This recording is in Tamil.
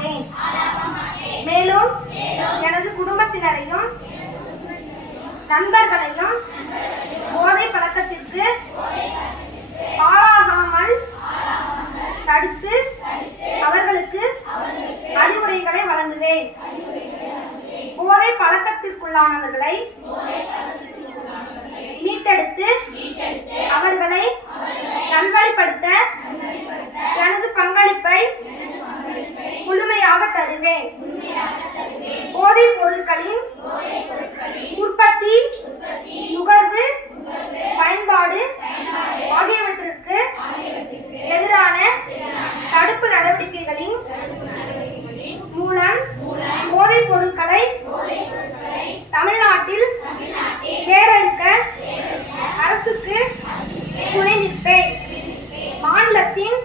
மாட்டேன். மேலும் எனது குடும்பத்தினரையும் நண்பர்களையும் போதை பழக்கத்திற்கு ஆளாகாமல் தடுத்து அவர்களுக்கு அறிவுரைகளை வழங்குவேன். போதை பழக்கத்திற்குள்ளானவர்களை மீட்டெடுத்து அவர்களை நல்வழிப்படுத்த எனது பங்களிப்பை முழுமையாக தருவேன். போதைப் பொருட்களின் உற்பத்தி, நுகர்வு, பயன்பாடு ஆகியவற்றிற்கு எதிரான தடுப்பு நடவடிக்கைகளின் மூலம் போதைப் பொருட்களை தமிழ்நாட்டில் வேரறுக்க அரசுக்கு துணை நிற்பேன். மாநிலத்தின்